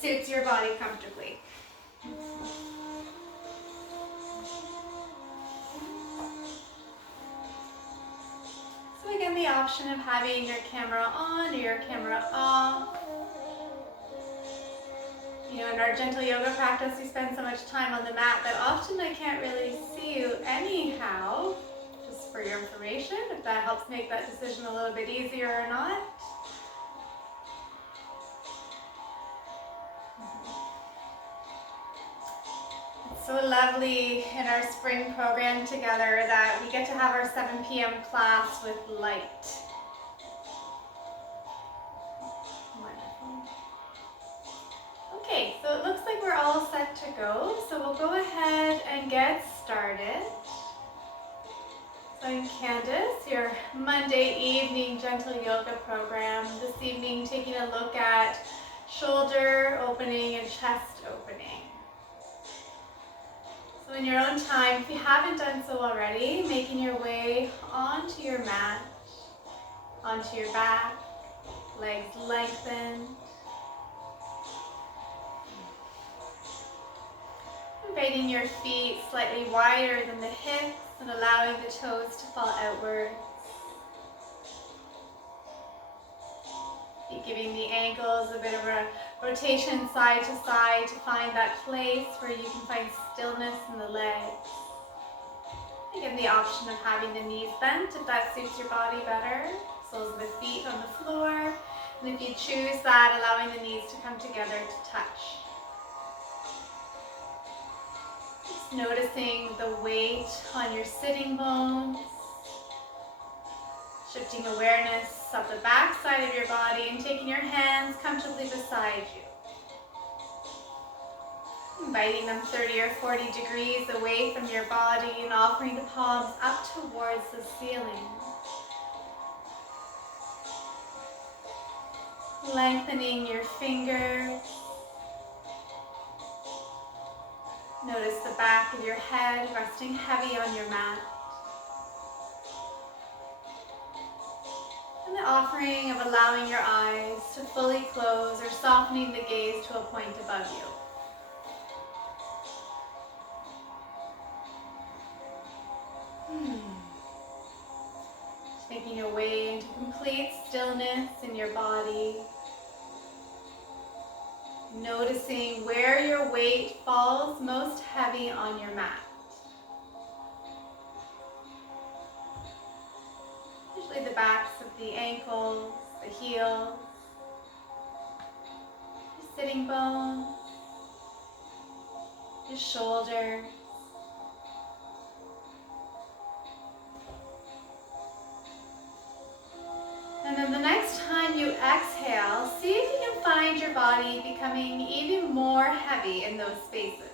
suits your body comfortably. So again, the option of having your camera on or your camera off. You know, in our gentle yoga practice, we spend so much time on the mat that often I can't really see you anyhow. Just for your information, if that helps make that decision a little bit easier or not. It's so lovely in our spring program together that we get to have our 7 p.m. class with light. Okay, so it looks like we're all set to go, so we'll go ahead and get started. So I'm Candace, your Monday evening gentle yoga program. This evening taking a look at shoulder opening and chest opening. So in your own time, if you haven't done so already, making your way onto your mat, onto your back, legs lengthened. Inviting your feet slightly wider than the hips and allowing the toes to fall outwards. Giving the ankles a bit of a rotation side to side to find that place where you can find stillness in the legs. Again, the option of having the knees bent if that suits your body better. Soles of the feet on the floor. And if you choose that, allowing the knees to come together to touch. Noticing the weight on your sitting bones, shifting awareness up the back side of your body and taking your hands comfortably beside you. Inviting them 30 or 40 degrees away from your body and offering the palms up towards the ceiling. Lengthening your fingers. Notice the back of your head resting heavy on your mat. And the offering of allowing your eyes to fully close or softening the gaze to a point above you. Making your way into complete stillness in your body. Noticing where your weight falls most heavy on your mat. Usually the backs of the ankles, the heels, your sitting bones, your shoulders. And then the next time you exhale, see if you can find your body becoming even more heavy in those spaces.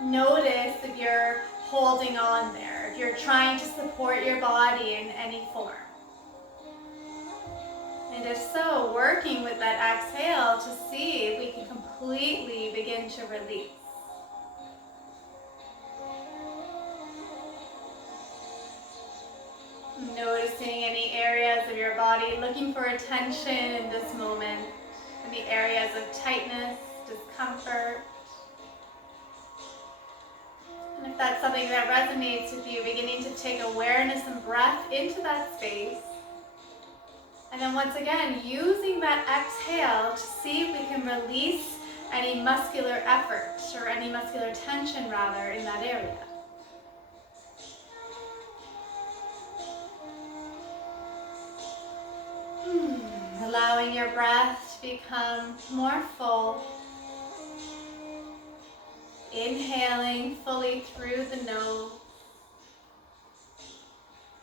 Notice if you're holding on there, if you're trying to support your body in any form. And if so, working with that exhale to see if we can completely begin to release. Noticing any areas of your body, looking for attention in this moment, any areas of tightness, discomfort. And if that's something that resonates with you, beginning to take awareness and breath into that space. And then once again, using that exhale to see if we can release any muscular effort or any muscular tension rather in that area. Allowing your breath to become more full. Inhaling fully through the nose.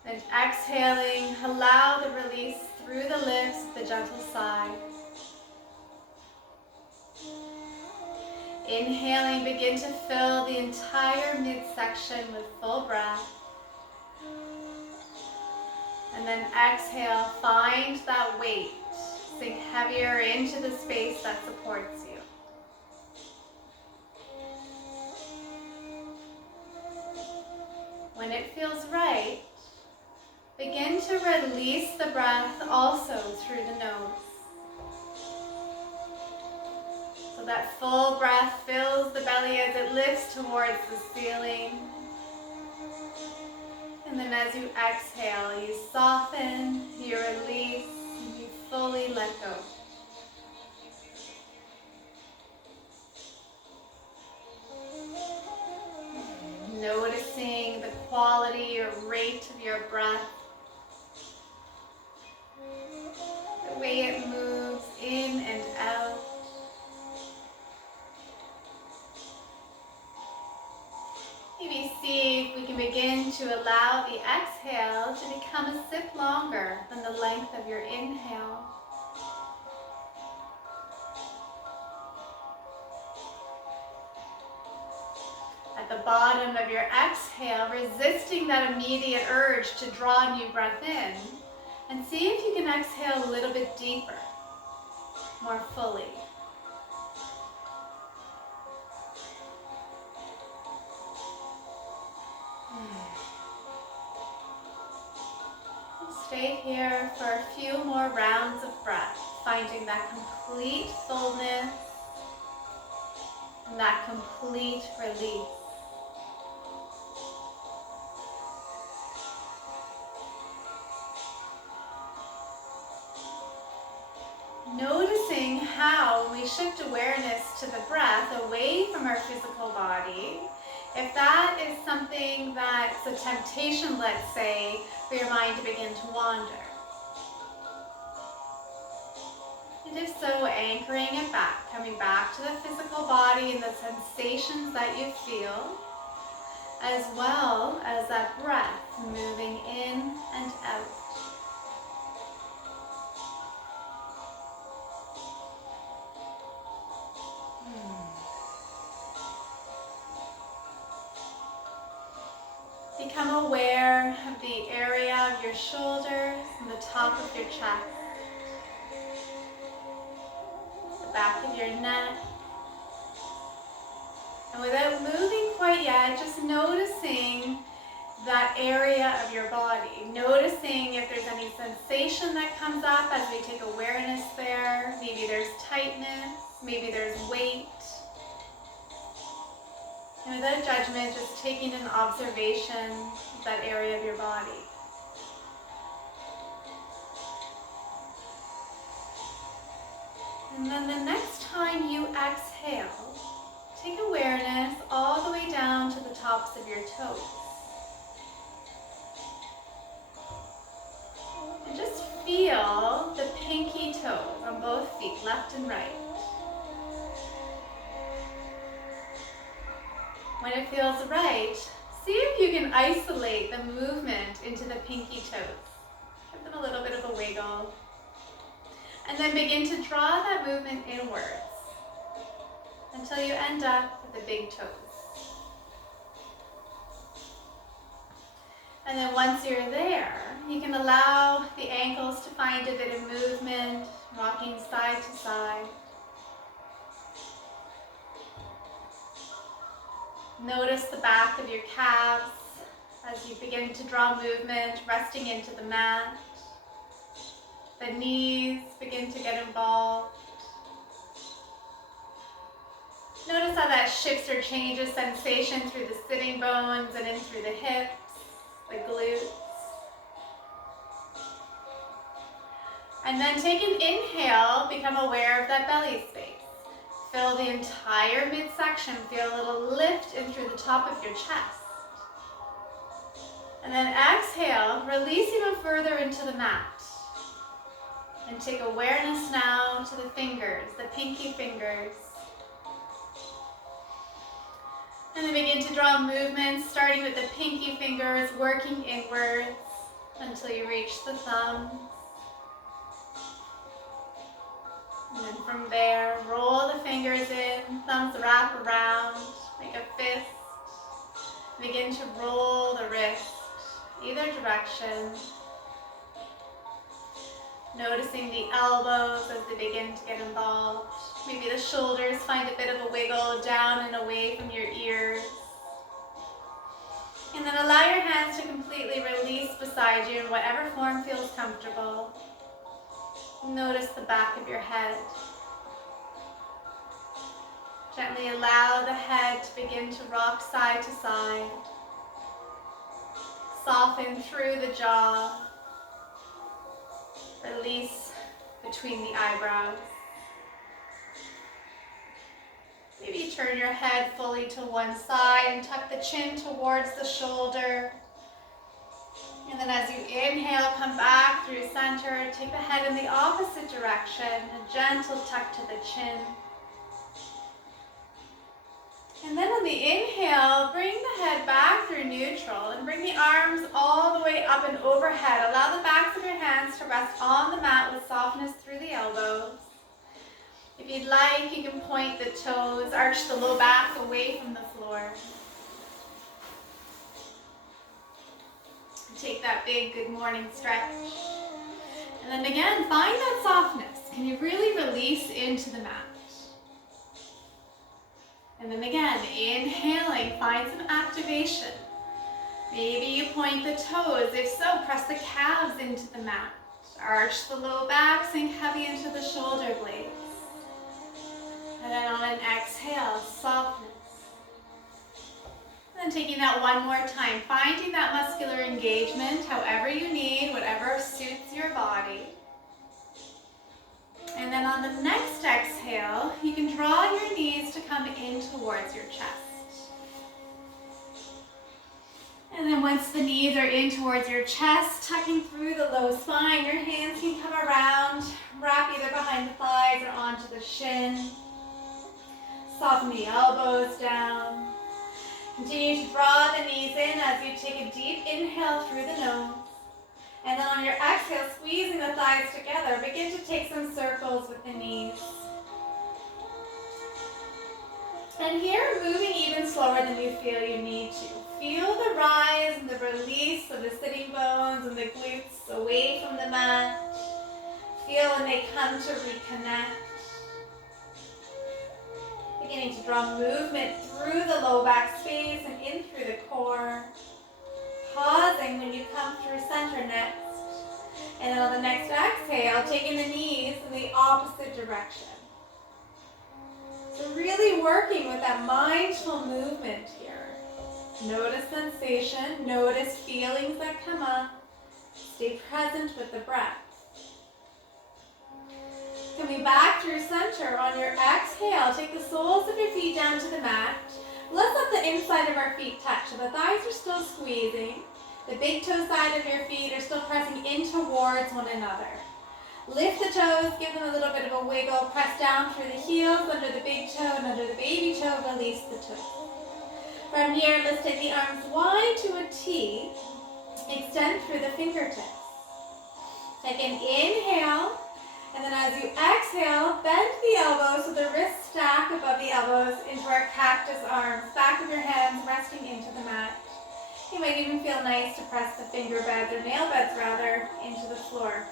And exhaling, allow the release through the lips, the gentle sigh. Inhaling, begin to fill the entire midsection with full breath. And then exhale, find that weight. Sink heavier into the space that supports you. When it feels right, Begin to release the breath also through the nose. So that full breath fills the belly as it lifts towards the ceiling. And then as you exhale, you soften, you release, and you fully let go. Noticing the quality or rate of your breath, the way it moves in and out. Maybe see if we can begin to allow the exhale to become a sip longer than the length of your inhale. At the bottom of your exhale, resisting that immediate urge to draw new breath in, and see if you can exhale a little bit deeper, more fully. Stay here for a few more rounds of breath, finding that complete fullness and that complete release. Noticing how we shift awareness to the breath away from our physical body. If that is something that's a temptation, let's say, for your mind to begin to wander. And if so, anchoring it back, coming back to the physical body and the sensations that you feel, as well as that breath moving in and out. Become aware of the area of your shoulders and the top of your chest, the back of your neck. And without moving quite yet, just noticing that area of your body. Noticing if there's any sensation that comes up as we take awareness there. Maybe there's tightness, maybe there's weight. And without judgment, just taking an observation of that area of your body. And then the next time you exhale, take awareness all the way down to the tops of your toes. And just feel the pinky toes on both feet, left and right. When it feels right, see if you can isolate the movement into the pinky toes. Give them a little bit of a wiggle. And then begin to draw that movement inwards until you end up with the big toes. And then once you're there, you can allow the ankles to find a bit of movement, rocking side to side. Notice the back of your calves as you begin to draw movement, resting into the mat. The knees begin to get involved. Notice how that shifts or changes sensation through the sitting bones and in through the hips, the glutes. And then take an inhale, become aware of that belly space. Fill the entire midsection, feel a little lift in through the top of your chest. And then exhale, release even further into the mat. And take awareness now to the fingers, the pinky fingers. And then begin to draw movements, starting with the pinky fingers, working inwards until you reach the thumbs. And then from there, roll the fingers in, thumbs wrap around, make a fist. Begin to roll the wrist, either direction. Noticing the elbows as they begin to get involved. Maybe the shoulders find a bit of a wiggle down and away from your ears. And then allow your hands to completely release beside you in whatever form feels comfortable. Notice the back of your head. Gently allow the head to begin to rock side to side. Soften through the jaw. Release between the eyebrows. Maybe turn your head fully to one side and tuck the chin towards the shoulder. And then as you inhale, come back through center. Take the head in the opposite direction. A gentle tuck to the chin. And then on the inhale, bring the head back through neutral and bring the arms all the way up and overhead. Allow the backs of your hands to rest on the mat with softness through the elbows. If you'd like, you can point the toes, arch the low back away from the floor. Take that big good morning stretch. And then again, find that softness. Can you really release into the mat? And then again, inhaling, find some activation. Maybe you point the toes. If so, press the calves into the mat. Arch the low back, sink heavy into the shoulder blades. And then on an exhale, softness. And then taking that one more time, finding that muscular engagement, however you need, whatever suits your body. And then on the next exhale, you can draw your knees to come in towards your chest. And then once the knees are in towards your chest, tucking through the low spine, your hands can come around, wrap either behind the thighs or onto the shin. Soften the elbows down. Continue to draw the knees in as you take a deep inhale through the nose. And then on your exhale, squeezing the thighs together, begin to take some circles with the knees. And here, moving even slower than you feel you need to. Feel the rise and the release of the sitting bones and the glutes away from the mat. Feel when they come to reconnect. Beginning to draw movement through the low back space and in through the core. Pausing when you come through center next. And then on the next exhale, taking the knees in the opposite direction. So really working with that mindful movement here. Notice sensation, notice feelings that come up. Stay present with the breath. Coming back through center on your exhale, take the soles of your feet down to the mat. Let's let the inside of our feet touch. So the thighs are still squeezing. The big toe side of your feet are still pressing in towards one another. Lift the toes, give them a little bit of a wiggle. Press down through the heels, under the big toe and under the baby toe. Release the toes. From here, let's take the arms wide to a T. Extend through the fingertips. Take an inhale. And then as you exhale, bend the elbows so the wrists stack above the elbows into our cactus arms. Back of your hands resting into the mat. You might even feel nice to press the finger beds, or nail beds rather, into the floor.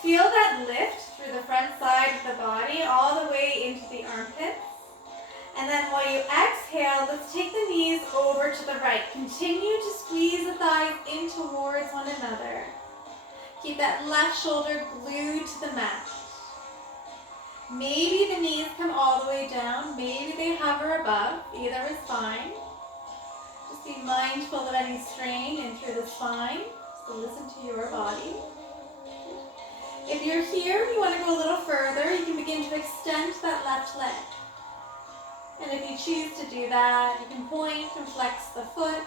Feel that lift through the front side of the body all the way into the armpits. And then while you exhale, let's take the knees over to the right. Continue to squeeze the thighs in towards one another. Keep that left shoulder glued to the mat. Maybe the knees come all the way down. Maybe they hover above. Either is fine. Just be mindful of any strain in through the spine. So listen to your body. If you're here and you want to go a little further, you can begin to extend that left leg. And if you choose to do that, you can point and flex the foot.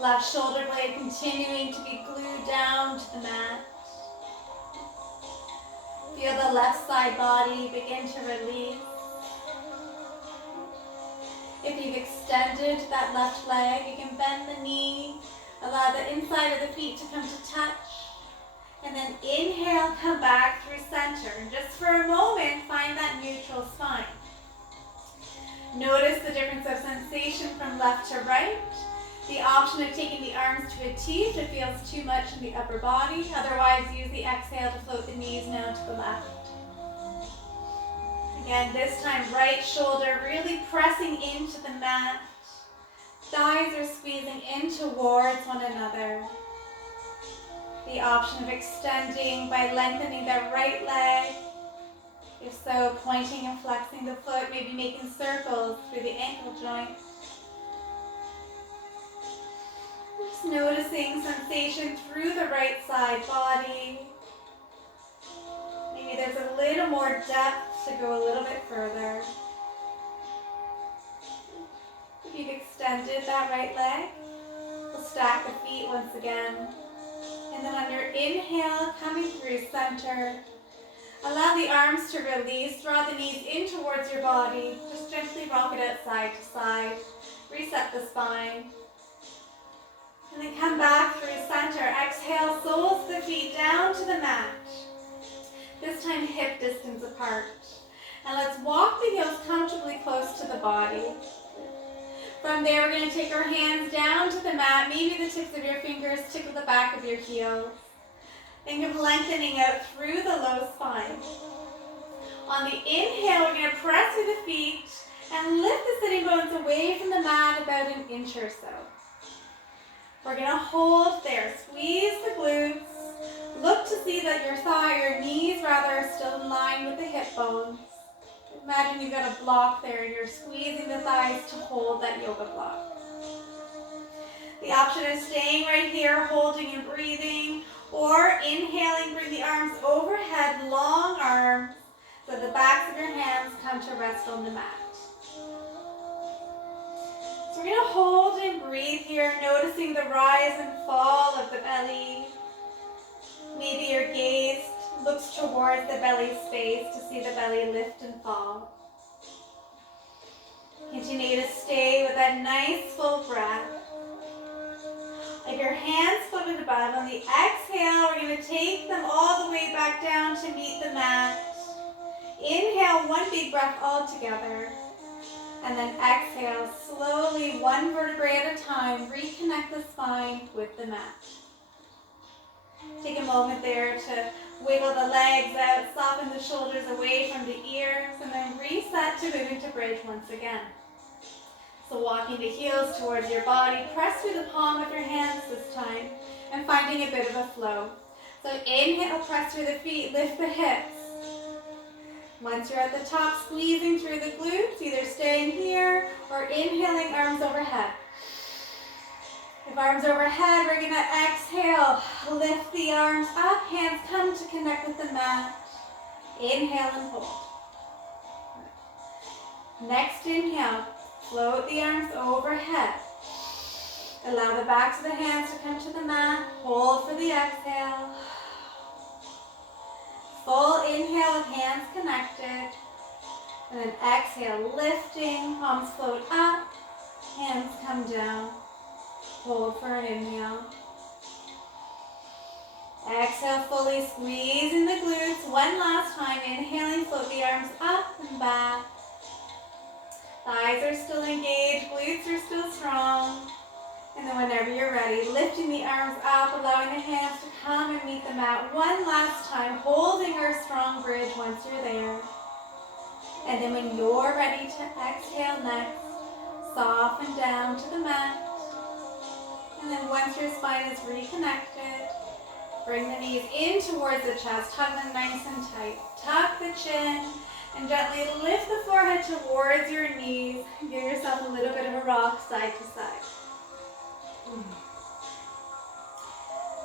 Left shoulder blade continuing to be glued down to the mat. Feel the left side body begin to release. If you've extended that left leg, you can bend the knee, allow the inside of the feet to come to touch. And then inhale, come back through center. And just for a moment, find that neutral spine. Notice the difference of sensation from left to right. The option of taking the arms to a T if it feels too much in the upper body. Otherwise, use the exhale to float the knees now to the left. Again, this time right shoulder really pressing into the mat. Thighs are squeezing in towards one another. The option of extending by lengthening that right leg. If so, pointing and flexing the foot, maybe making circles through the ankle joint. Just noticing sensation through the right side body. Maybe there's a little more depth to go a little bit further. If you've extended that right leg, we'll stack the feet once again. And then on your inhale, coming through center, allow the arms to release. Draw the knees in towards your body. Just gently rock it out side to side. Reset the spine. And then come back through center. Exhale, soles of the feet down to the mat. This time hip distance apart. And let's walk the heels comfortably close to the body. From there, we're going to take our hands down to the mat. Maybe the tips of your fingers tickle the back of your heels. Think of lengthening out through the low spine. On the inhale, we're going to press through the feet and lift the sitting bones away from the mat about an inch or so. We're going to hold there. Squeeze the glutes. Look to see that your knees are still in line with the hip bones. Imagine you've got a block there and you're squeezing the thighs to hold that yoga block. The option is staying right here, holding and breathing, or inhaling, bring the arms overhead, long arms, so the backs of your hands come to rest on the mat. So we're going to hold and breathe here, noticing the rise and fall of the belly. Maybe your gaze looks towards the belly space to see the belly lift and fall. Continue to stay with that nice full breath. Like your hands floated above. On the exhale, we're going to take them all the way back down to meet the mat. Inhale, one big breath all together. And then exhale, slowly, one vertebrae at a time, reconnect the spine with the mat. Take a moment there to wiggle the legs out, soften the shoulders away from the ears, and then reset to move into bridge once again. So walking the heels towards your body, press through the palm of your hands this time, and finding a bit of a flow. So inhale, press through the feet, lift the hips. Once you're at the top, squeezing through the glutes, either staying here or inhaling, arms overhead. If arms overhead, we're going to exhale, lift the arms up, hands come to connect with the mat. Inhale and hold. Next inhale, float the arms overhead. Allow the backs of the hands to come to the mat. Hold for the exhale. Full inhale with hands connected. And then exhale, lifting, palms float up, hands come down. Hold for an inhale. Exhale, fully squeezing the glutes. One last time, inhaling, float the arms up and back. Thighs are still engaged, glutes are still strong. And then whenever you're ready, lifting the arms up, allowing the hands to come and meet the mat. One last time, holding our strong bridge once you're there. And then when you're ready to exhale next, soften down to the mat. And then once your spine is reconnected, bring the knees in towards the chest, hug them nice and tight. Tuck the chin and gently lift the forehead towards your knees. Give yourself a little bit of a rock side to side.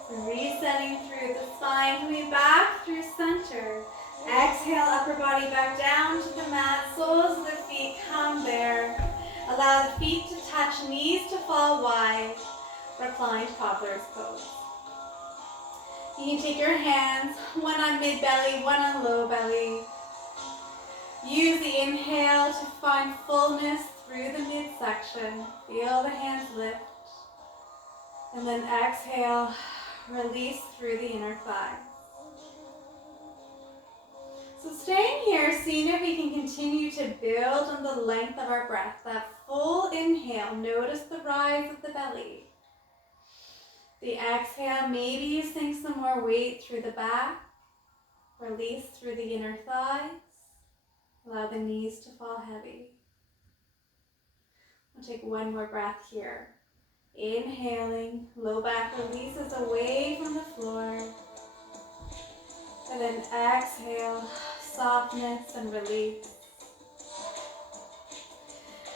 So resetting through the spine, coming back through center. Exhale, upper body back down to the mat. Soles of the feet come there. Allow the feet to touch, knees to fall wide. Reclined cobbler's pose. You can take your hands, one on mid-belly, one on low belly. Use the inhale to find fullness through the midsection. Feel the hands lift. And then exhale, release through the inner thigh. So staying here, seeing if we can continue to build on the length of our breath. That full inhale, notice the rise of the belly. The exhale, maybe you sink some more weight through the back. Release through the inner thighs. Allow the knees to fall heavy. We'll take one more breath here. Inhaling, low back releases away from the floor. And then exhale, softness and release.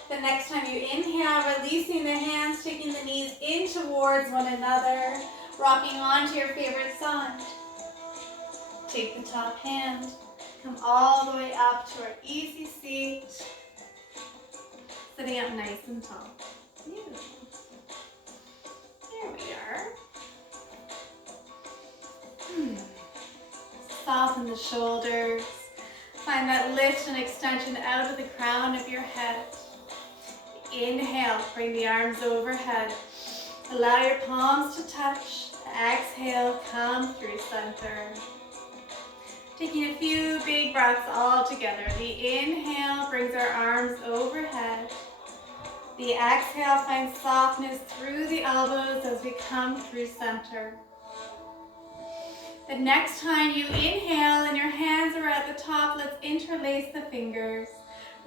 The next time you inhale, releasing the hands, taking the knees in towards one another, rocking onto your favorite side. Take the top hand, come all the way up to our easy seat, sitting up nice and tall. Beautiful. There we are. Soften the shoulders. Find that lift and extension out of the crown of your head. Inhale, bring the arms overhead. Allow your palms to touch. Exhale, come through center. Taking a few big breaths all together. The inhale brings our arms overhead. The exhale finds softness through the elbows as we come through center. The next time you inhale and your hands are at the top, let's interlace the fingers.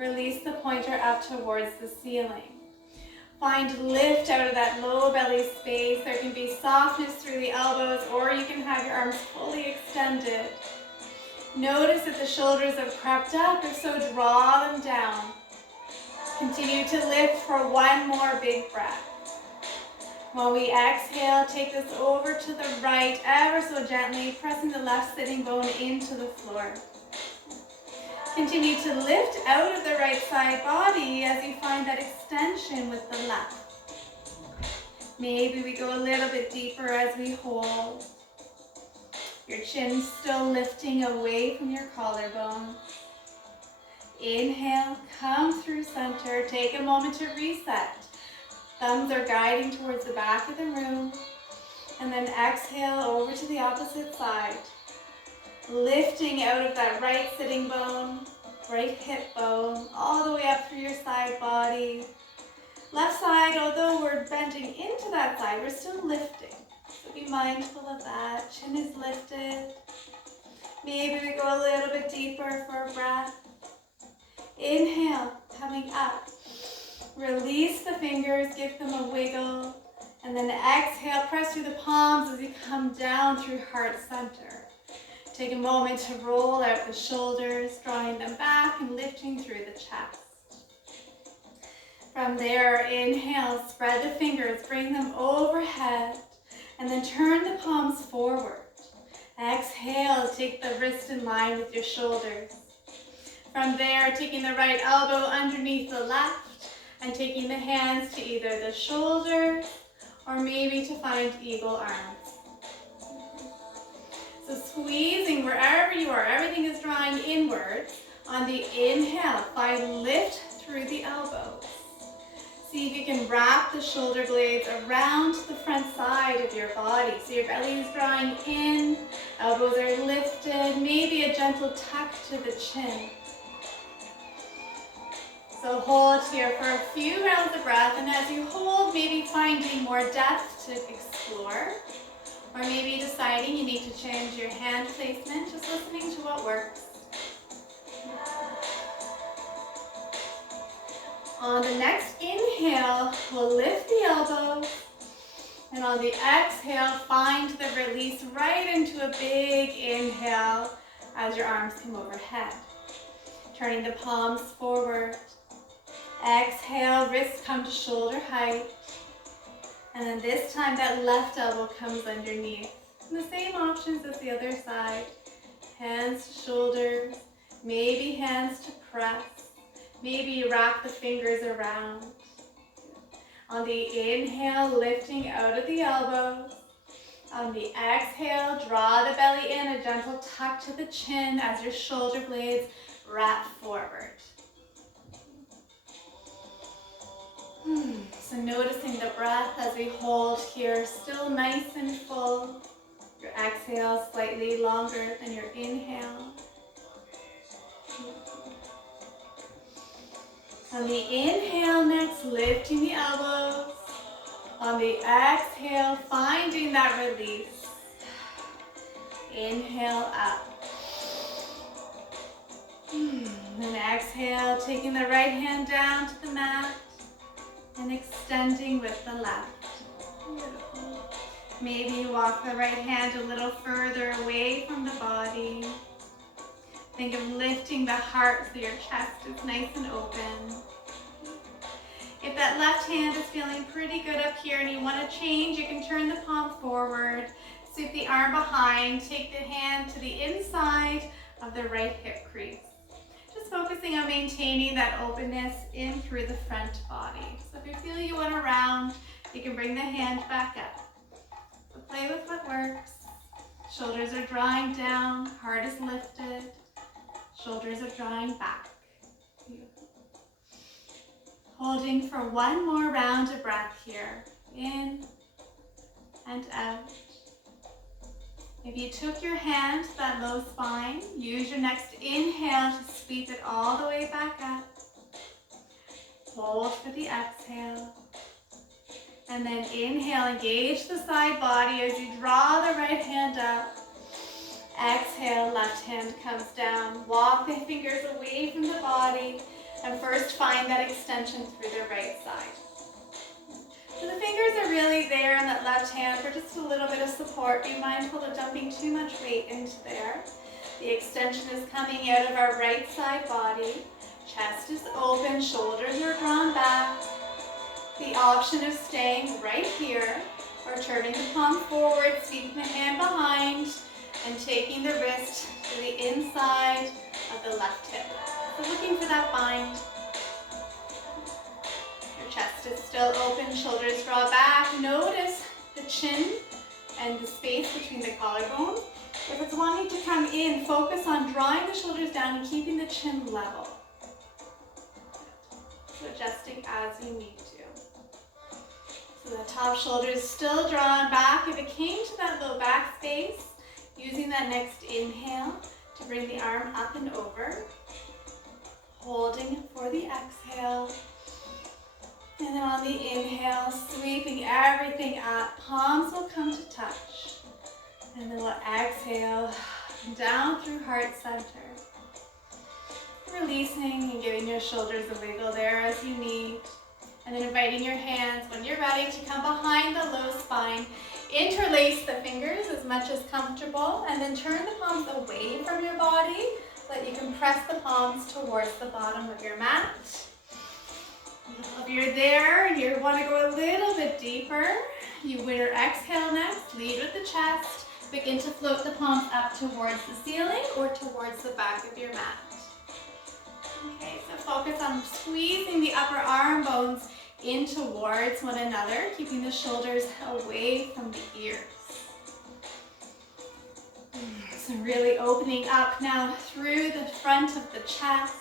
Release the pointer up towards the ceiling. Find lift out of that low belly space. There can be softness through the elbows, or you can have your arms fully extended. Notice that the shoulders have crept up, if so, draw them down. Continue to lift for one more big breath. While we exhale, take this over to the right, ever so gently, pressing the left sitting bone into the floor. Continue to lift out of the right side body as you find that extension with the left. Maybe we go a little bit deeper as we hold. Your chin still lifting away from your collarbone. Inhale, come through center. Take a moment to reset. Thumbs are guiding towards the back of the room. And then exhale over to the opposite side. Lifting out of that right sitting bone, right hip bone, all the way up through your side body. Left side, although we're bending into that side, we're still lifting. So be mindful of that. Chin is lifted. Maybe we go a little bit deeper for a breath. Inhale, coming up. Release the fingers, give them a wiggle. And then exhale, press through the palms as you come down through heart center. Take a moment to roll out the shoulders, drawing them back and lifting through the chest. From there, inhale, spread the fingers, bring them overhead, and then turn the palms forward. Exhale, take the wrist in line with your shoulders. From there, taking the right elbow underneath the left, and taking the hands to either the shoulders or maybe to find eagle arms. So squeezing wherever you are, everything is drawing inwards. On the inhale, find lift through the elbows. See if you can wrap the shoulder blades around the front side of your body. So your belly is drawing in, elbows are lifted, maybe a gentle tuck to the chin. So hold here for a few rounds of breath, and as you hold, maybe finding more depth to explore, or maybe deciding you need to change your hand placement, just listening to what works. On the next inhale, we'll lift the elbow, and on the exhale, find the release right into a big inhale as your arms come overhead. Turning the palms forward. Exhale, wrists come to shoulder height. And then this time that left elbow comes underneath. And the same options as the other side. Hands to shoulders, maybe hands to press. Maybe you wrap the fingers around. On the inhale, lifting out of the elbows. On the exhale, draw the belly in, a gentle tuck to the chin as your shoulder blades wrap forward. So noticing the breath as we hold here, still nice and full. Your exhale slightly longer than your inhale. On the inhale next, lifting the elbows. On the exhale, finding that release. Inhale up. Then exhale, taking the right hand down to the mat. and extending with the left. Beautiful. Maybe you walk the right hand a little further away from the body. Think of lifting the heart so your chest is nice and open. If that left hand is feeling pretty good up here and you want to change, you can turn the palm forward, sweep the arm behind, take the hand to the inside of the right hip crease. Just focusing on maintaining that openness in through the front body. So if you feel you want to round, you can bring the hand back up. So play with what works. Shoulders are drawing down, heart is lifted, shoulders are drawing back. Beautiful. Holding for one more round of breath here. In and out. If you took your hand to that low spine, use your next inhale to sweep it all the way back up. Hold for the exhale. And then inhale, engage the side body as you draw the right hand up. Exhale, left hand comes down. Walk the fingers away from the body and first find that extension through the right side. So the fingers are really there on that left hand for just a little bit of support. Be mindful of dumping too much weight into there. The extension is coming out of our right side body. Chest is open, shoulders are drawn back. The option of staying right here or turning the palm forward, sweeping the hand behind, and taking the wrist to the inside of the left hip. So looking for that bind. Chest is still open, shoulders draw back. Notice the chin and the space between the collarbone. If it's wanting to come in, focus on drawing the shoulders down and keeping the chin level. So adjusting as you need to. So the top shoulder is still drawn back. If it came to that low back space, using that next inhale to bring the arm up and over. Holding for the exhale. And then on the inhale, sweeping everything up. Palms will come to touch. And then we'll exhale down through heart center. Releasing and giving your shoulders a wiggle there as you need. And then inviting your hands, when you're ready, to come behind the low spine. Interlace the fingers as much as comfortable. And then turn the palms away from your body so that you can press the palms towards the bottom of your mat. If you're there and you want to go a little bit deeper, you will exhale next, lead with the chest, begin to float the palms up towards the ceiling or towards the back of your mat. Okay, so focus on squeezing the upper arm bones in towards one another, keeping the shoulders away from the ears. So really opening up now through the front of the chest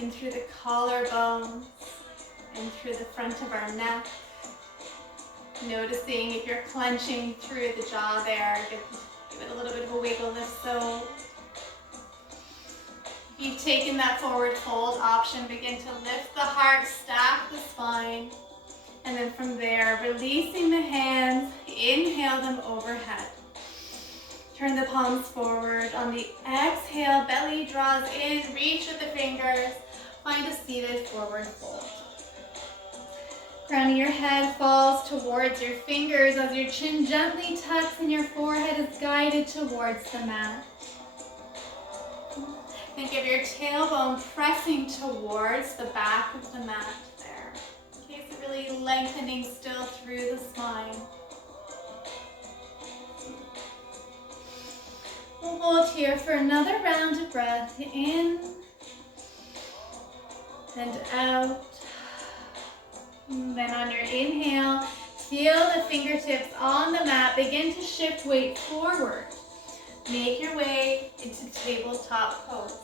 and through the collarbones. And through the front of our neck. Noticing if you're clenching through the jaw there, give it a little bit of a wiggle if so. If you've taken that forward fold option, begin to lift the heart, stack the spine, and then from there, releasing the hands, inhale them overhead. Turn the palms forward. On the exhale, belly draws in, reach with the fingers, find a seated forward fold. Crown of your head falls towards your fingers as your chin gently tucks and your forehead is guided towards the mat. Think of your tailbone pressing towards the back of the mat there. Okay, so really lengthening still through the spine. We'll hold here for another round of breath. In and out. And then on your inhale, feel the fingertips on the mat. Begin to shift weight forward. Make your way into tabletop pose.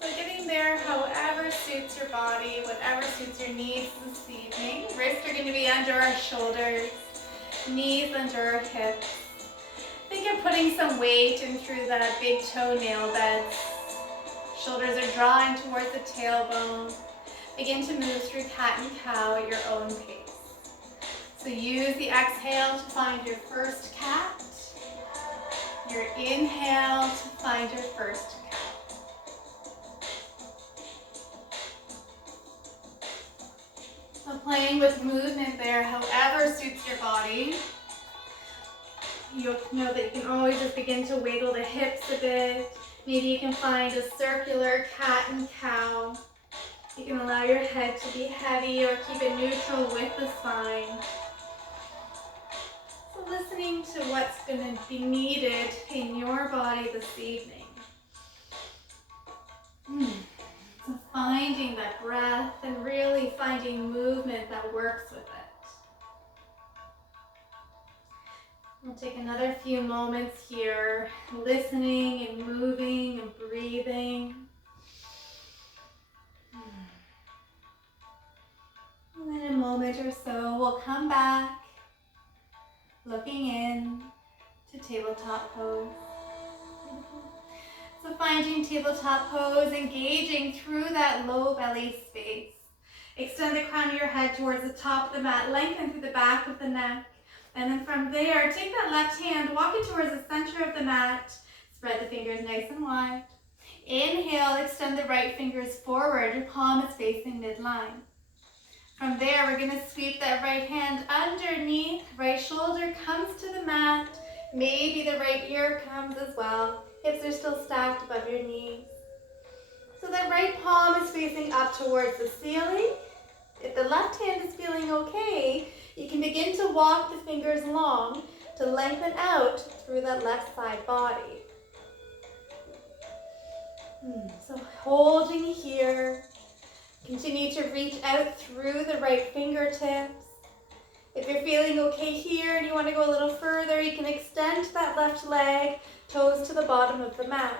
So getting there however suits your body, whatever suits your needs this evening. Wrists are going to be under our shoulders, knees under our hips. Think of putting some weight in through that big toenail beds. Shoulders are drawing towards the tailbone. Begin to move through cat and cow at your own pace. So use the exhale to find your first cat. Your inhale to find your first cat. playing with movement there, however suits your body. You'll know that you can always just begin to wiggle the hips a bit. Maybe you can find a circular cat and cow. You can allow your head to be heavy or keep it neutral with the spine. So listening to what's going to be needed in your body this evening. So finding that breath and really finding movement that works with it. We'll take another few moments here, listening and moving and breathing. And in a moment or so, we'll come back, looking in to tabletop pose. So finding tabletop pose, engaging through that low belly space. Extend the crown of your head towards the top of the mat, lengthen through the back of the neck. And then from there, take that left hand, walk it towards the center of the mat. Spread the fingers nice and wide. Inhale, extend the right fingers forward. Your palm is facing midline. From there, we're going to sweep that right hand underneath. Right shoulder comes to the mat. Maybe the right ear comes as well. Hips are still stacked above your knees. So that right palm is facing up towards the ceiling. If the left hand is feeling okay, you can begin to walk the fingers long to lengthen out through that left side body. So holding here, continue to reach out through the right fingertips. If you're feeling okay here and you want to go a little further, you can extend that left leg, toes to the bottom of the mat.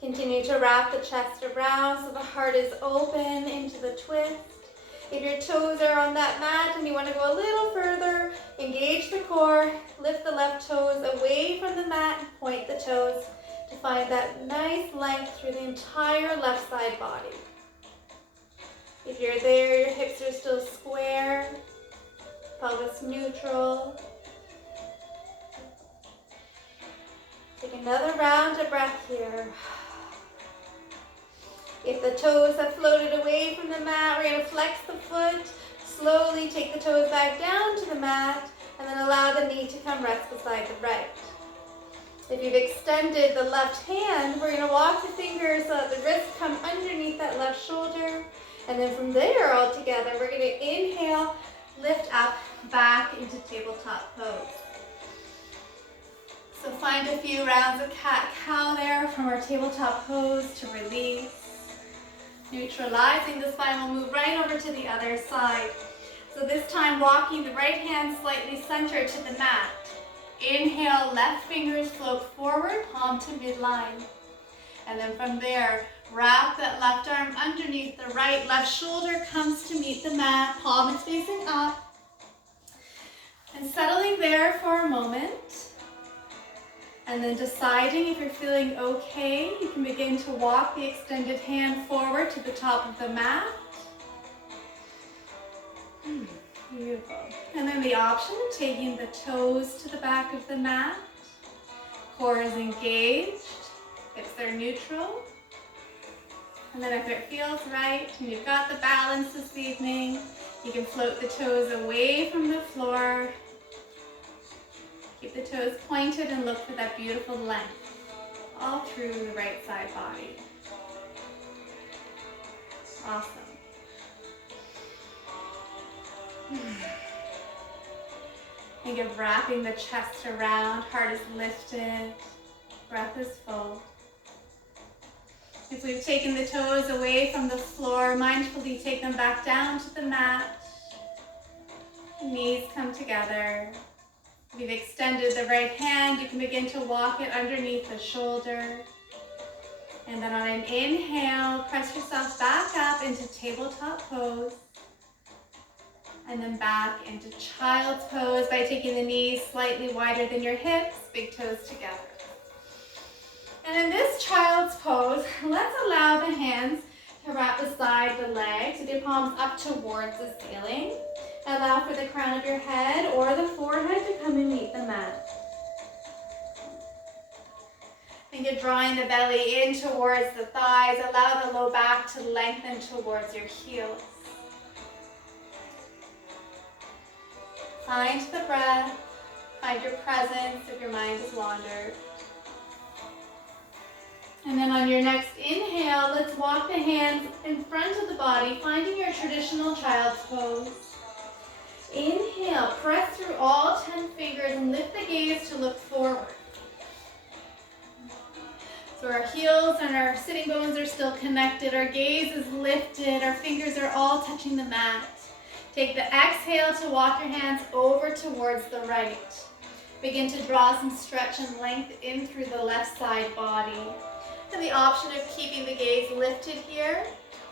Continue to wrap the chest around so the heart is open into the twist. If your toes are on that mat and you want to go a little further, engage the core, lift the left toes away from the mat and point the toes to find that nice length through the entire left side body. If you're there, your hips are still square, pelvis neutral. Take another round of breath here. If the toes have floated away from the mat, we're going to flex the foot, slowly take the toes back down to the mat, and then allow the knee to come rest beside the right. If you've extended the left hand, we're going to walk the fingers so that the wrists come underneath that left shoulder. And then from there, all together, we're going to inhale, lift up, back into tabletop pose. So find a few rounds of cat-cow there from our tabletop pose to release. Neutralizing the spine, we'll move right over to the other side. So this time, walking the right hand slightly centered to the mat. Inhale, left fingers float forward, palm to midline. And then from there, wrap that left arm underneath the right. Left shoulder comes to meet the mat. Palm is facing up. And settling there for a moment. And then deciding if you're feeling okay, you can begin to walk the extended hand forward to the top of the mat. Beautiful. And then the option of taking the toes to the back of the mat. Core is engaged. Hips are neutral. And then if it feels right and you've got the balance this evening, you can float the toes away from the floor. Keep the toes pointed and look for that beautiful length all through the right side body. Awesome. Think of wrapping the chest around, heart is lifted, breath is full. If we've taken the toes away from the floor, mindfully take them back down to the mat. Knees come together. We've extended the right hand. You can begin to walk it underneath the shoulder. And then on an inhale, press yourself back up into tabletop pose. And then back into child's pose by taking the knees slightly wider than your hips, big toes together. And in this child's pose, let's allow the hands to wrap beside the legs with your palms up towards the ceiling. Allow for the crown of your head or the forehead to come and meet the mat. Then Think of drawing the belly in towards the thighs. Allow the low back to lengthen towards your heels. Find the breath. Find your presence if your mind has wandered. And then on your next inhale, let's walk the hands in front of the body, finding your traditional child's pose. Inhale, press through all 10 fingers and lift the gaze to look forward. So our heels and our sitting bones are still connected, our gaze is lifted, our fingers are all touching the mat. Take the exhale to walk your hands over towards the right. Begin to draw some stretch and length in through the left side body. And the option of keeping the gaze lifted here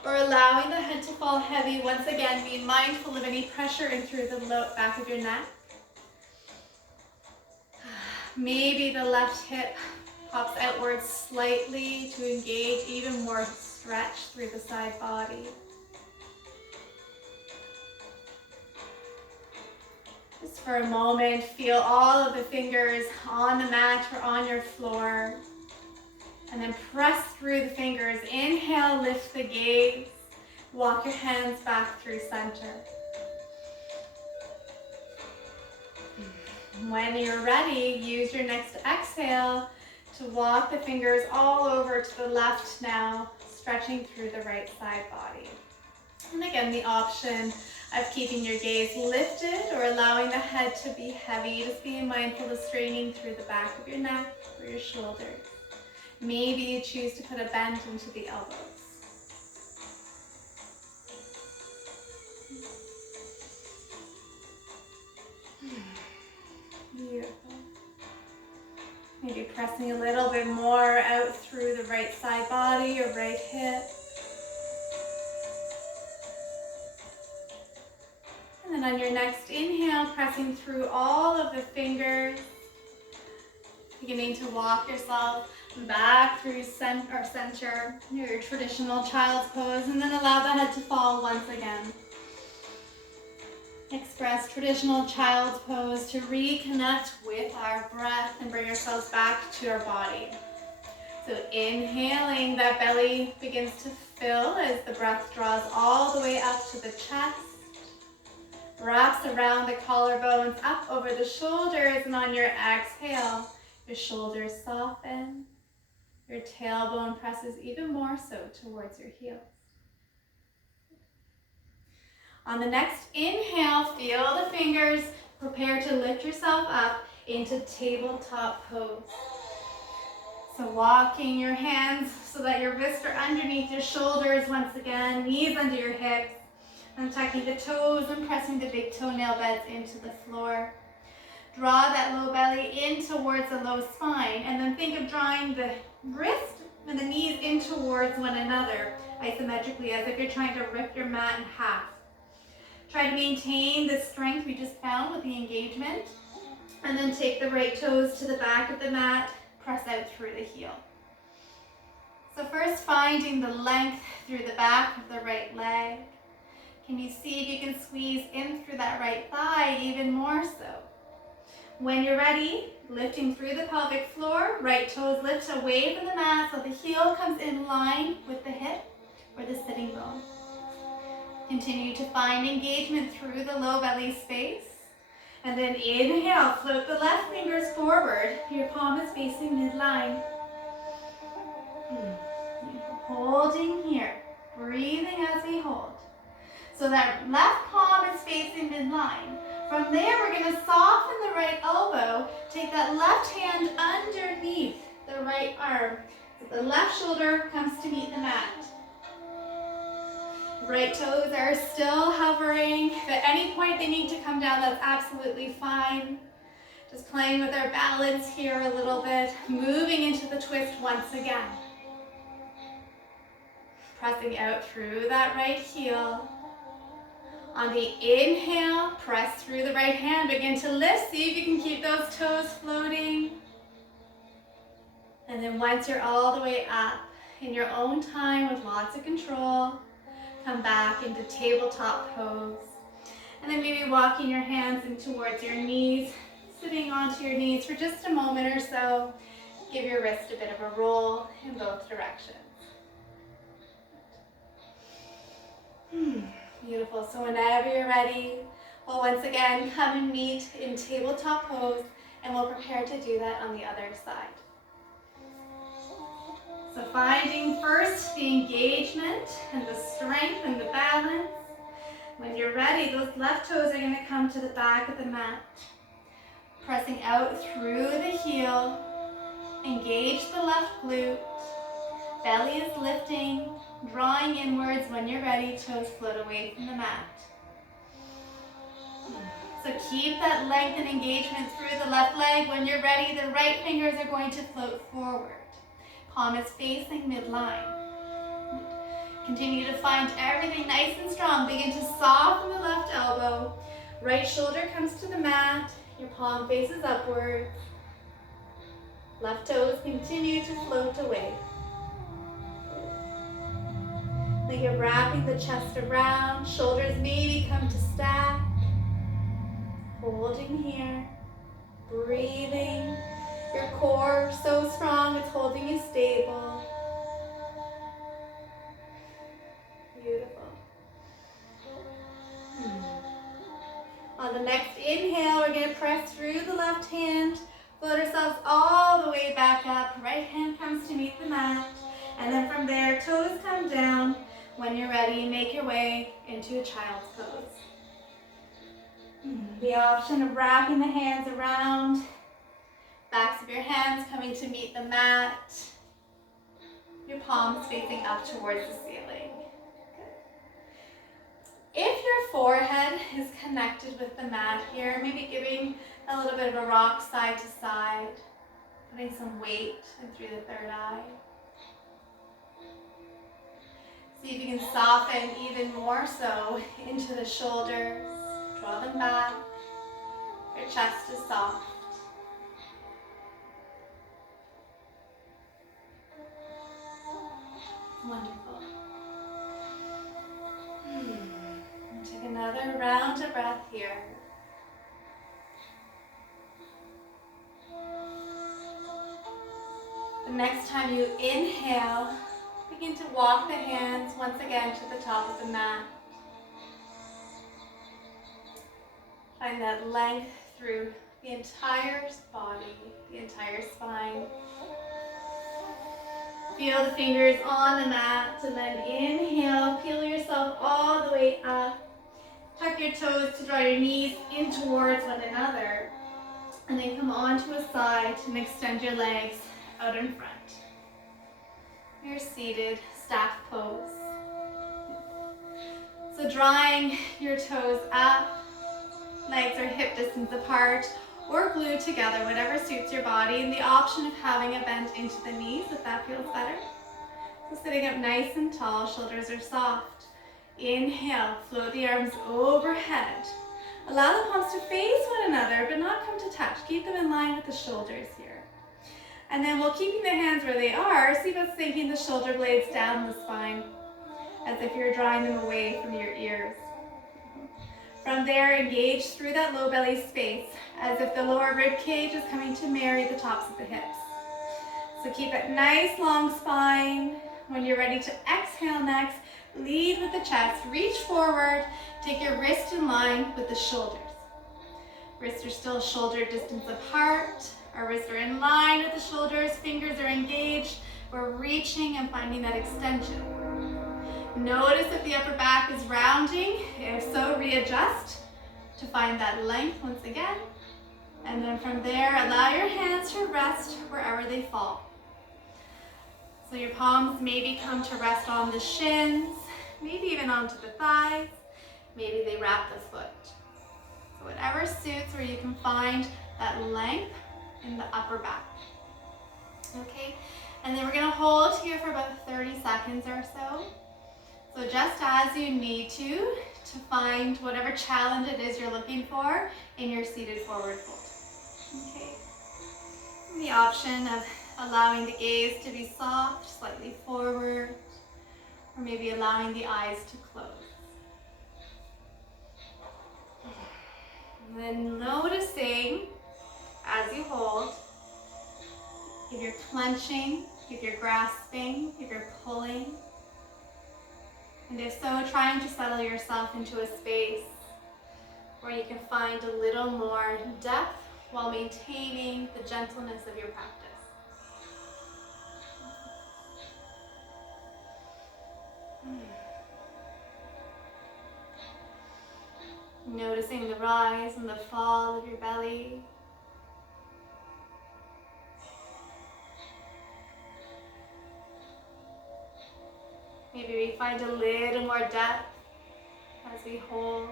or allowing the head to fall heavy. Once again, be mindful of any pressure in through the back of your neck. Maybe the left hip pops outwards slightly to engage even more stretch through the side body. Just for a moment, feel all of the fingers on the mat or on your floor. And then press through the fingers. Inhale, lift the gaze. Walk your hands back through center. When you're ready, use your next exhale to walk the fingers all over to the left now, stretching through the right side body. And again, the option of keeping your gaze lifted or allowing the head to be heavy. Just being mindful of straining through the back of your neck or your shoulders. Maybe you choose to put a bend into the elbows. Beautiful. Maybe pressing a little bit more out through the right side body or right hip. And then on your next inhale, pressing through all of the fingers, beginning to walk yourself back through center, your traditional child's pose, and then allow the head to fall once again. Express traditional child's pose to reconnect with our breath and bring ourselves back to our body. So inhaling, that belly begins to fill as the breath draws all the way up to the chest, wraps around the collarbones, up over the shoulders, and on your exhale, your shoulders soften. Your tailbone presses even more so towards your heels. On the next inhale, feel the fingers. Prepare to lift yourself up into tabletop pose. So walking your hands so that your wrists are underneath your shoulders once again, knees under your hips, and tucking the toes and pressing the big toenail beds into the floor. Draw that low belly in towards the low spine, and then think of drawing the wrist and the knees in towards one another, isometrically, as if you're trying to rip your mat in half. Try to maintain the strength we just found with the engagement, and then take the right toes to the back of the mat, press out through the heel. So first, finding the length through the back of the right leg. Can you see if you can squeeze in through that right thigh even more so? When you're ready, lifting through the pelvic floor, right toes lift away from the mat so the heel comes in line with the hip or the sitting bone. Continue to find engagement through the low belly space. And then inhale, float the left fingers forward. Your palm is facing midline. Holding here, breathing as we hold. So that left palm is facing midline. From there, we're going to soften the right elbow. Take that left hand underneath the right arm. So the left shoulder comes to meet the mat. Right toes are still hovering. If at any point they need to come down, that's absolutely fine. Just playing with our balance here a little bit. Moving into the twist once again. Pressing out through that right heel. On the inhale, press through the right hand. Begin to lift. See if you can keep those toes floating. And then once you're all the way up, in your own time with lots of control, come back into tabletop pose. And then maybe walking your hands in towards your knees, sitting onto your knees for just a moment or so. Give your wrist a bit of a roll in both directions. Beautiful. So whenever you're ready, we'll once again come and meet in tabletop pose, and we'll prepare to do that on the other side. So finding first the engagement and the strength and the balance. When you're ready, those left toes are going to come to the back of the mat. Pressing out through the heel. Engage the left glute. Belly is lifting, drawing inwards. When you're ready, toes float away from the mat. So keep that length and engagement through the left leg. When you're ready, the right fingers are going to float forward. Palm is facing midline. Continue to find everything nice and strong. Begin to soften the left elbow. Right shoulder comes to the mat. Your palm faces upward. Left toes continue to float away. Then you're wrapping the chest around. Shoulders maybe come to stack. Holding here. Breathing. Your core so strong it's holding you stable. Beautiful. On the next inhale, we're going to press through the left hand. Float ourselves all the way back up. Right hand comes to meet the mat. And then from there, toes come down. When you're ready, make your way into a child's pose. The option of wrapping the hands around. Backs of your hands coming to meet the mat. Your palms facing up towards the ceiling. If your forehead is connected with the mat here, maybe giving a little bit of a rock side to side, putting some weight in through the third eye. See if you can soften even more so into the shoulders. Draw them back. Your chest is soft. Wonderful. Take another round of breath here. The next time you inhale, begin to walk the hands once again to the top of the mat. Find that length through the entire body, the entire spine. Feel the fingers on the mat, and then inhale, peel yourself all the way up. Tuck your toes to draw your knees in towards one another. And then come onto a side and extend your legs out in front. You're seated, staff pose. So drawing your toes up, legs are hip distance apart or glued together, whatever suits your body, and the option of having a bend into the knees if that feels better. So sitting up nice and tall, shoulders are soft. Inhale, float the arms overhead. Allow the palms to face one another, but not come to touch. Keep them in line with the shoulders here. And then while keeping the hands where they are, see about sinking the shoulder blades down the spine, as if you're drawing them away from your ears. From there, engage through that low belly space, as if the lower rib cage is coming to marry the tops of the hips. So keep that nice long spine. When you're ready to exhale next, lead with the chest, reach forward, take your wrist in line with the shoulders. Wrists are still shoulder distance apart. Our wrists are in line with the shoulders, fingers are engaged. We're reaching and finding that extension. Notice if the upper back is rounding. If so, readjust to find that length once again. And then from there, allow your hands to rest wherever they fall. So your palms maybe come to rest on the shins, maybe even onto the thighs. Maybe they wrap the foot. So whatever suits, where you can find that length in the upper back. Okay, and then we're gonna hold here for about 30 seconds or so. So just as you need to find whatever challenge it is you're looking for in your seated forward fold. Okay, and the option of allowing the gaze to be soft, slightly forward, or maybe allowing the eyes to close. And then noticing, as you hold, If you're clenching, if you're grasping, if you're pulling. And if so, trying to settle yourself into a space where you can find a little more depth while maintaining the gentleness of your practice. Noticing the rise and the fall of your belly. Maybe we find a little more depth as we hold.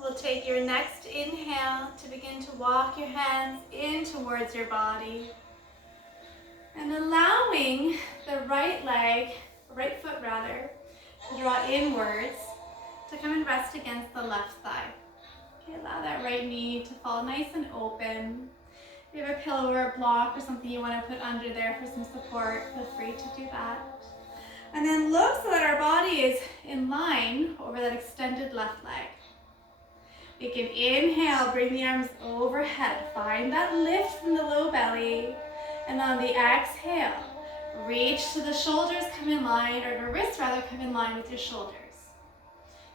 We'll take your next inhale to begin to walk your hands in towards your body. And allowing the right leg, right foot rather, to draw inwards to come and rest against the left thigh. Okay, allow that right knee to fall nice and open. If you have a pillow or a block or something you want to put under there for some support, feel free to do that. And then look so that our body is in line over that extended left leg. We can inhale, bring the arms overhead. Find that lift from the low belly. And on the exhale, reach to the shoulders, come in line, or the wrists rather, come in line with your shoulders.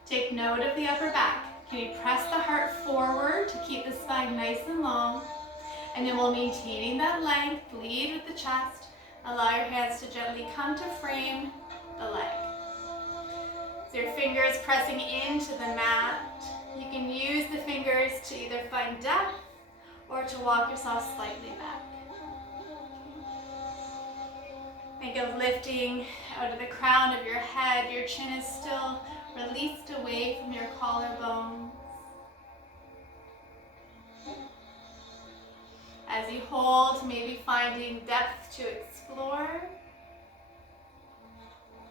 Take note of the upper back. Can you press the heart forward to keep the spine nice and long? And then while maintaining that length, lead with the chest. Allow your hands to gently come to frame the leg. So your fingers pressing into the mat. You can use the fingers to either find depth or to walk yourself slightly back. Think of lifting out of the crown of your head. Your chin is still released away from your collarbone. As you hold, maybe finding depth to explore.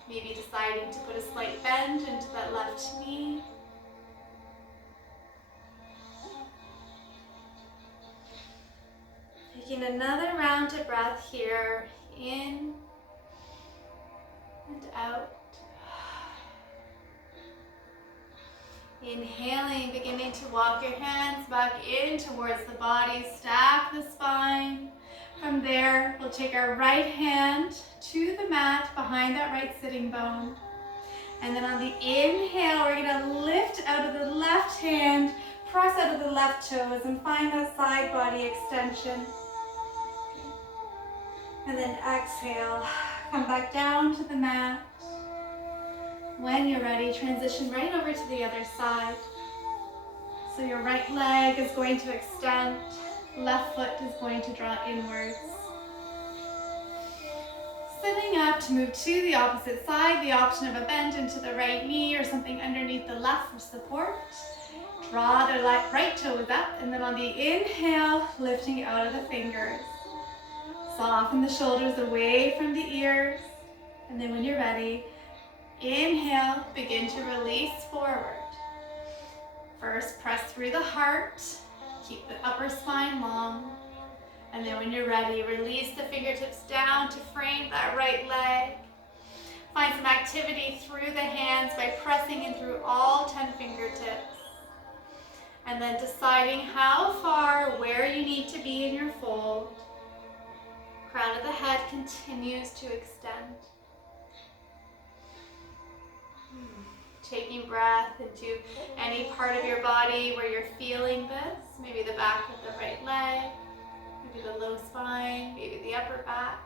Maybe deciding to put a slight bend into that left knee. Taking another round of breath here, in and out. Inhaling, beginning to walk your hands back in towards the body, stack the spine. From there, we'll take our right hand to the mat behind that right sitting bone. And then on the inhale, we're gonna lift out of the left hand, press out of the left toes, and find that side body extension. And then exhale, come back down to the mat. When you're ready, transition right over to the other side. So your right leg is going to extend, left foot is going to draw inwards. Sitting up to move to the opposite side, the option of a bend into the right knee or something underneath the left for support. Draw the right toes up, and then on the inhale, lifting out of the fingers. Soften the shoulders away from the ears, and then when you're ready, inhale, begin to release forward. First, press through the heart, keep the upper spine long, and then when you're ready, release the fingertips down to frame that right leg. Find some activity through the hands by pressing in through all 10 fingertips. And then deciding how far, where you need to be in your fold. Crown of the head continues to extend. Taking breath into any part of your body where you're feeling this. Maybe the back of the right leg, maybe the low spine, maybe the upper back.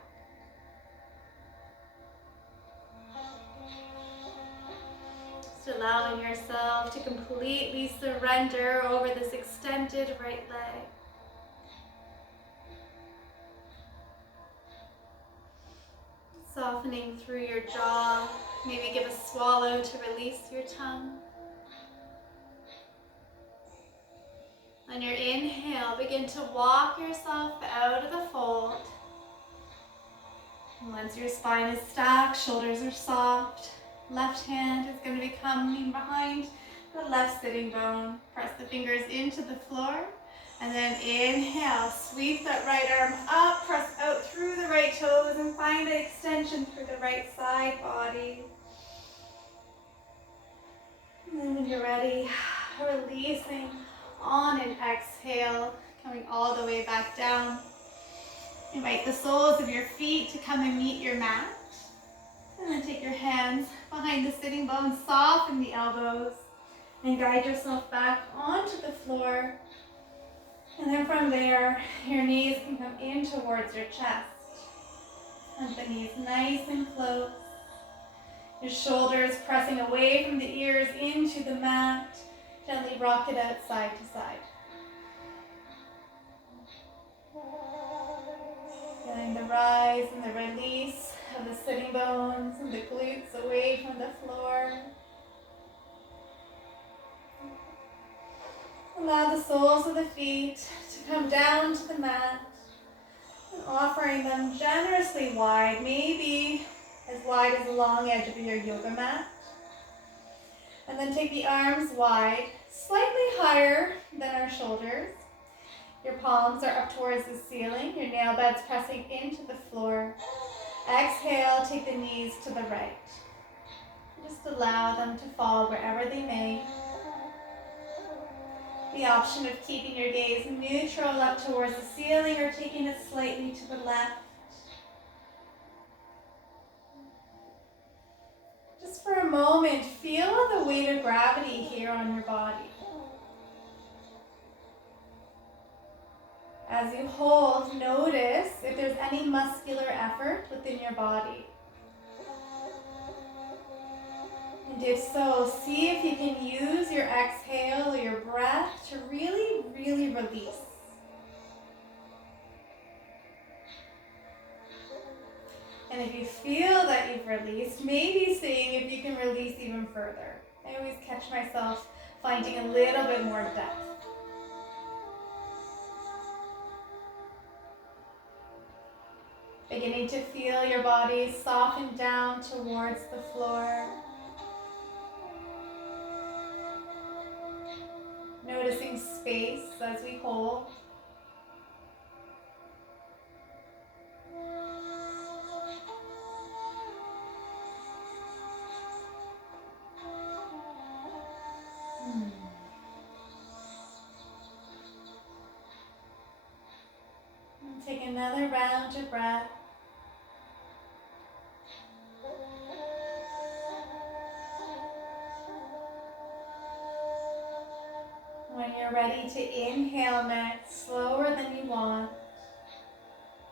Just allowing yourself to completely surrender over this extended right leg. Softening through your jaw. Maybe give a swallow to release your tongue. On your inhale, begin to walk yourself out of the fold. And once your spine is stacked, shoulders are soft, left hand is going to be coming behind the left sitting bone. Press the fingers into the floor. And then inhale, sweep that right arm up, press out through the right toes and find an extension through the right side body. And then when you're ready, releasing on an exhale, coming all the way back down. Invite the soles of your feet to come and meet your mat. And then take your hands behind the sitting bones, soften the elbows, and guide yourself back onto the floor. And then from there, your knees can come in towards your chest. Hunt the knees nice and close. Your shoulders pressing away from the ears into the mat. Gently rock it out side to side. Feeling the rise and the release of the sitting bones and the glutes away from the floor. Allow the soles of the feet to come down to the mat, and offering them generously wide, maybe as wide as the long edge of your yoga mat. And then take the arms wide, slightly higher than our shoulders. Your palms are up towards the ceiling, your nail beds pressing into the floor. Exhale, take the knees to the right. Just allow them to fall wherever they may. The option of keeping your gaze neutral up towards the ceiling or taking it slightly to the left. Just for a moment, feel the weight of gravity here on your body. As you hold, notice if there's any muscular effort within your body. And if so, see if you can use your exhale or your breath to really, really release. And if you feel that you've released, maybe seeing if you can release even further. I always catch myself finding a little bit more depth. Beginning to feel your body soften down towards the floor. Noticing space as we hold. And take another round of breath. When you're ready to inhale next, slower than you want,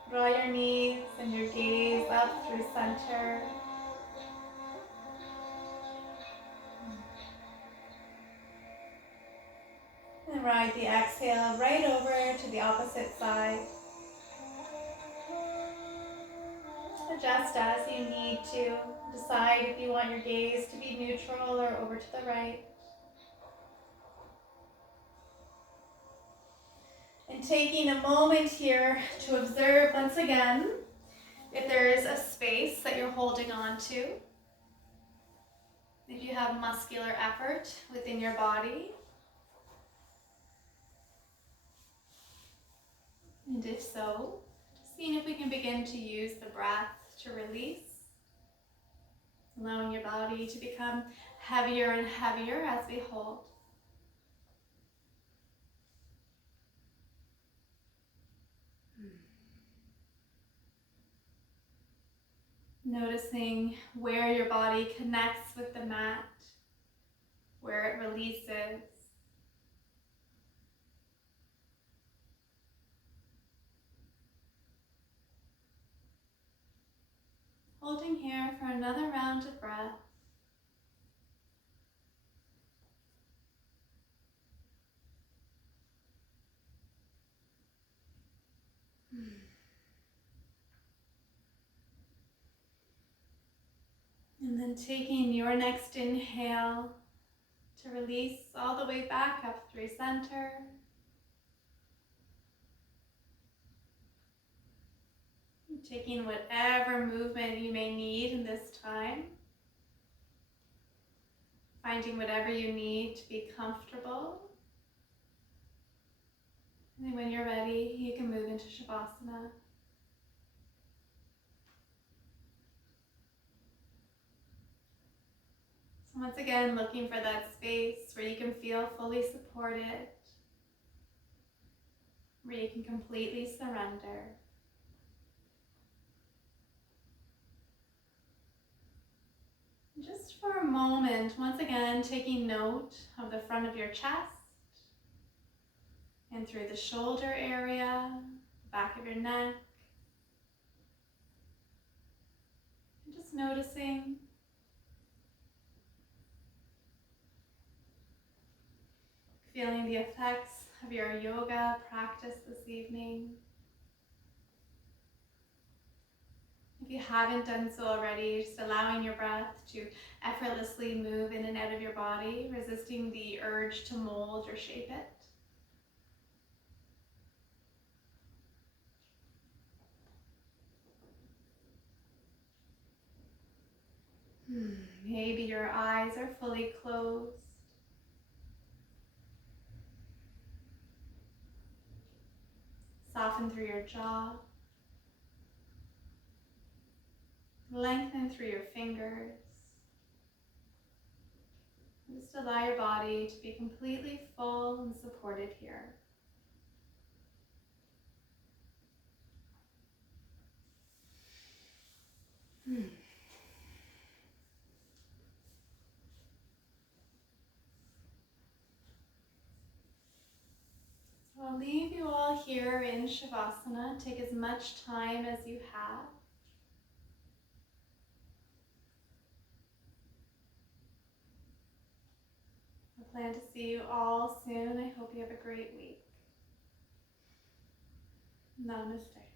draw your knees and your gaze up through center. And ride the exhale right over to the opposite side. Adjust as you need to. Decide if you want your gaze to be neutral or over to the right. And taking a moment here to observe once again if there is a space that you're holding on to. If you have muscular effort within your body. And if so, seeing if we can begin to use the breath to release. Allowing your body to become heavier and heavier as we hold. Noticing where your body connects with the mat, where it releases. Holding here for another round of breath. And then taking your next inhale to release all the way back up through center. Taking whatever movement you may need in this time. Finding whatever you need to be comfortable. And then when you're ready, you can move into Shavasana. Once again, looking for that space where you can feel fully supported, where you can completely surrender. Just for a moment, once again, taking note of the front of your chest and through the shoulder area, back of your neck. And just noticing, feeling the effects of your yoga practice this evening. If you haven't done so already, just allowing your breath to effortlessly move in and out of your body, resisting the urge to mold or shape it. Maybe your eyes are fully closed. Soften through your jaw. Lengthen through your fingers. Just allow your body to be completely full and supported here. So I'll leave you all here in Shavasana. Take as much time as you have. I plan to see you all soon. I hope you have a great week. Namaste.